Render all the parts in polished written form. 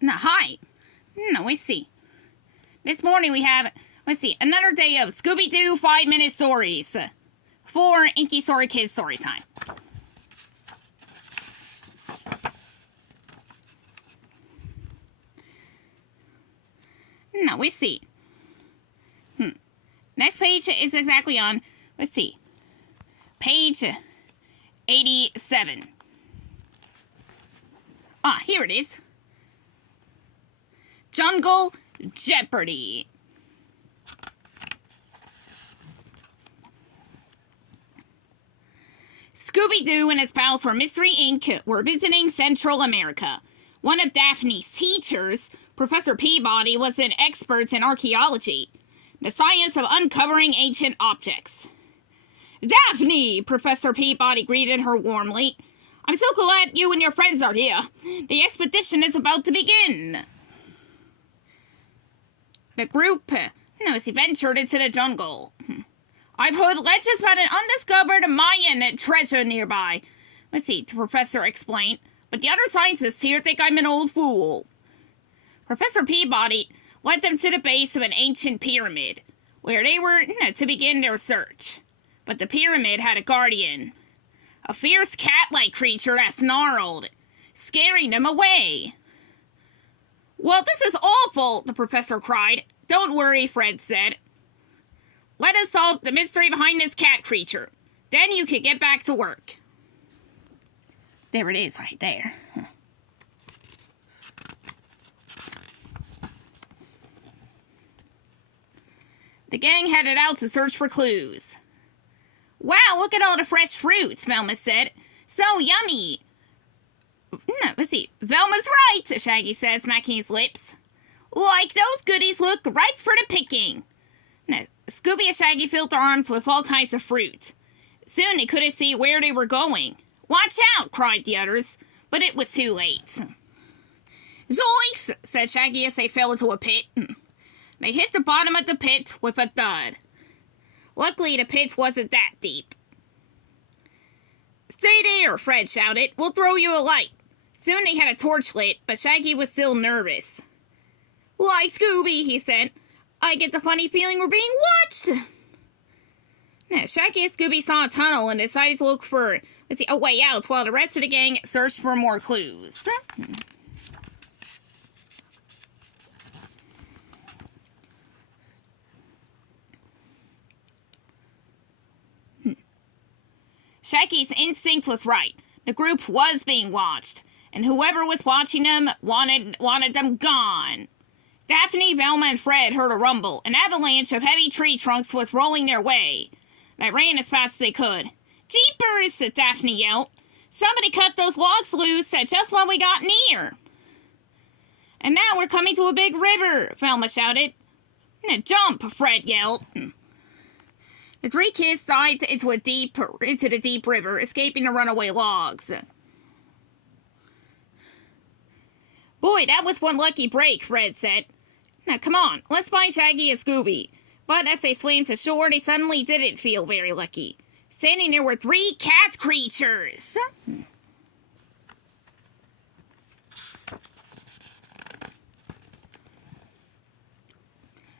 No, hi. No, let's see. This morning we have, another day of Scooby-Doo 5-minute stories for Inkysora Kids Storytime. No, let's see. Next page is exactly on, page 87. Ah, here it is. Jungle Jeopardy. Scooby-Doo and his pals from Mystery Inc. were visiting Central America. One of Daphne's teachers, Professor Peabody, was an expert in archaeology, the science of uncovering ancient objects. Daphne, Professor Peabody greeted her warmly. I'm so glad you and your friends are here. The expedition is about to begin. The group ventured into the jungle. I've heard legends about an undiscovered Mayan treasure nearby. The professor explained. But the other scientists here think I'm an old fool. Professor Peabody led them to the base of an ancient pyramid, where they were to begin their search. But the pyramid had a guardian, a fierce cat-like creature that snarled, scaring them away. Well, this is awful, the professor cried. Don't worry, Fred said. Let us solve the mystery behind this cat creature. Then you can get back to work. There it is, right there. The gang headed out to search for clues. Wow, look at all the fresh fruits, Velma said. So yummy. Velma's right, Shaggy said, smacking his lips. Like those goodies look ripe for the picking. Scooby and Shaggy filled their arms with all kinds of fruit. Soon they couldn't see where they were going. Watch out, cried the others, but it was too late. Zoinks, said Shaggy as they fell into a pit. They hit the bottom of the pit with a thud. Luckily, the pit wasn't that deep. Stay there, Fred shouted. We'll throw you a light. Soon they had a torch lit, but Shaggy was still nervous. Like Scooby, he said. I get the funny feeling we're being watched. Shaggy and Scooby saw a tunnel and decided to look for a way out while the rest of the gang searched for more clues. Shaggy's instinct was right. The group was being watched, and whoever was watching them wanted them gone. Daphne, Velma, and Fred heard a rumble. An avalanche of heavy tree trunks was rolling their way. They ran as fast as they could. Jeepers! Daphne yelled. Somebody cut those logs loose just when we got near. And now we're coming to a big river, Velma shouted. Jump, Fred yelled. The three kids dived into the deep river, escaping the runaway logs. Boy, that was one lucky break, Fred said. Now, come on, let's find Shaggy and Scooby. But as they swam to shore, they suddenly didn't feel very lucky. Standing there were three cat creatures.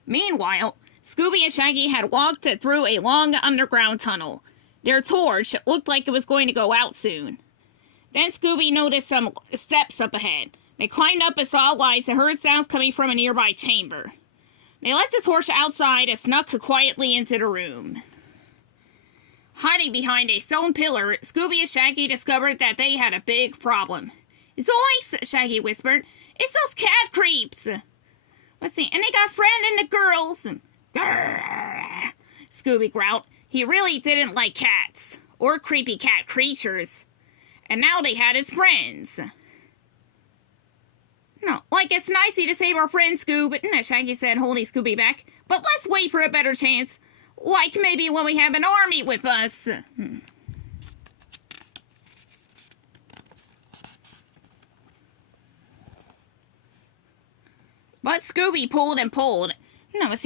Meanwhile, Scooby and Shaggy had walked through a long underground tunnel. Their torch looked like it was going to go out soon. Then Scooby noticed some steps up ahead. They climbed up and saw lights and heard sounds coming from a nearby chamber. They left the torch outside and snuck quietly into the room. Hiding behind a stone pillar, Scooby and Shaggy discovered that they had a big problem. Zoinks! Shaggy whispered. It's those cat creeps! And they got Fred and the girls. Grrr. Scooby growled. He really didn't like cats, or creepy cat creatures. And now they had his friends. No, like it's nicey to save our friend Scoob, Shaggy said, holding Scooby back. But let's wait for a better chance. Like maybe when we have an army with us. But Scooby pulled and pulled.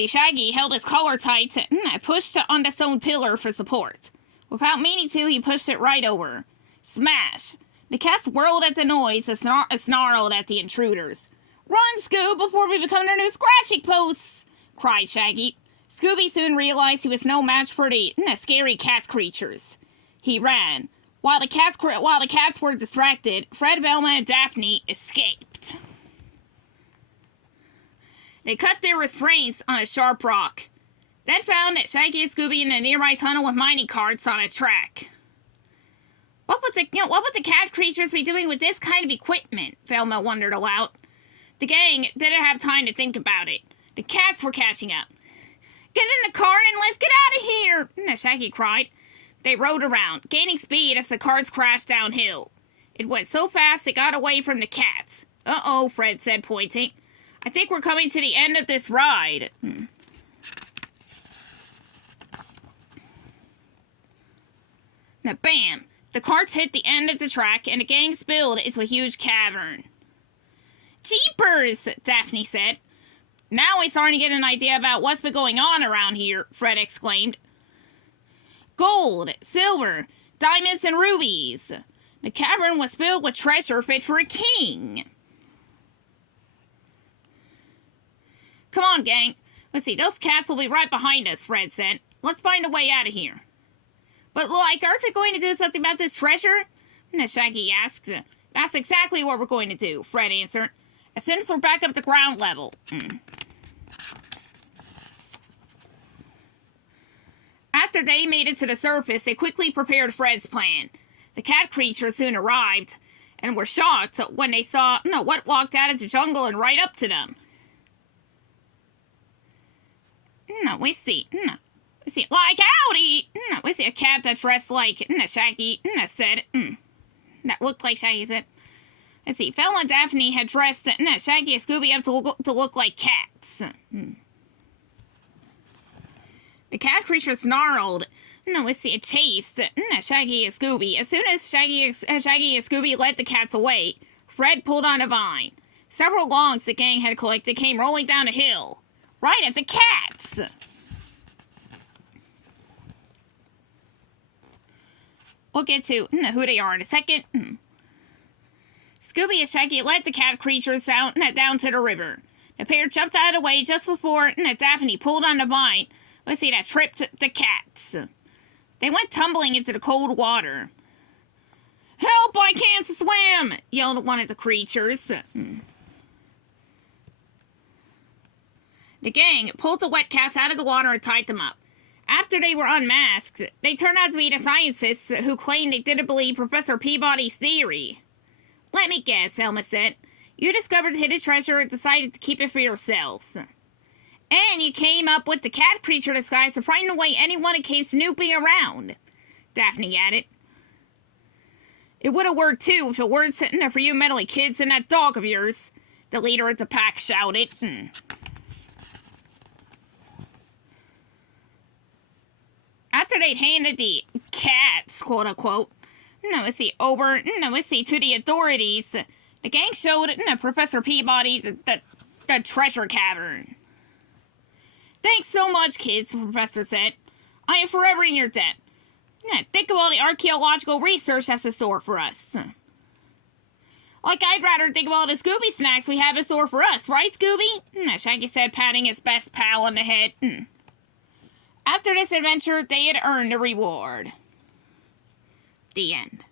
Shaggy held his collar tight and pushed on the stone pillar for support. Without meaning to, he pushed it right over. Smash! The cats whirled at the noise and snarled at the intruders. Run, Scoob, before we become their new scratching posts, cried Shaggy. Scooby soon realized he was no match for the scary cat creatures. He ran. While the cats were distracted, Fred, Velma, and Daphne escaped. They cut their restraints on a sharp rock, then found that Shaggy and Scooby in a nearby tunnel with mining carts on a track. What would the cat creatures be doing with this kind of equipment? Velma wondered aloud. The gang didn't have time to think about it. The cats were catching up. Get in the cart and let's get out of here! Shaggy cried. They rode around, gaining speed as the carts crashed downhill. It went so fast it got away from the cats. Uh-oh, Fred said, pointing. I think we're coming to the end of this ride. Now, bam! The carts hit the end of the track, and the gang spilled into a huge cavern. Jeepers! Daphne said. Now we're starting to get an idea about what's been going on around here, Fred exclaimed. Gold, silver, diamonds, and rubies. The cavern was filled with treasure fit for a king. Come on, gang. Let's see, those cats will be right behind us, Fred said. Let's find a way out of here. But, like, aren't they going to do something about this treasure? Shaggy asked. That's exactly what we're going to do, Fred answered. As soon as we're back up to ground level. After they made it to the surface, they quickly prepared Fred's plan. The cat creatures soon arrived, and were shocked when they saw what walked out of the jungle and right up to them. We see, like, howdy! We see a cat that dressed like, Shaggy, said, that looked like Shaggy said. Let's see, Velma and Daphne had dressed, Shaggy and Scooby up to look like cats. The cat creature snarled. We see it chased, Shaggy and Scooby. As soon as Shaggy and Scooby led the cats away, Fred pulled on a vine. Several logs the gang had collected came rolling down a hill. Right at the cats! We'll get to who they are in a second. Scooby and Shaggy led the cat creatures down to the river. The pair jumped out of the way just before Daphne pulled on the vine. Let's see, that tripped the cats. They went tumbling into the cold water. Help, I can't swim! Yelled one of the creatures. The gang pulled the wet cats out of the water and tied them up. After they were unmasked, they turned out to be the scientists who claimed they didn't believe Professor Peabody's theory. Let me guess, Velma said. You discovered the hidden treasure and decided to keep it for yourselves. And you came up with the cat creature disguise to frighten away anyone who came snooping around, Daphne added. It would have worked too if it weren't sitting there for you meddling kids and that dog of yours, the leader of the pack shouted. After they'd handed the cats, quote-unquote, over to the authorities, the gang showed Professor Peabody the treasure cavern. Thanks so much, kids, the professor said. I am forever in your debt. Think of all the archaeological research that's in store for us. Like, I'd rather think of all the Scooby snacks we have in store for us, right, Scooby? Shaggy said, patting his best pal on the head. After this adventure, they had earned a reward. The end.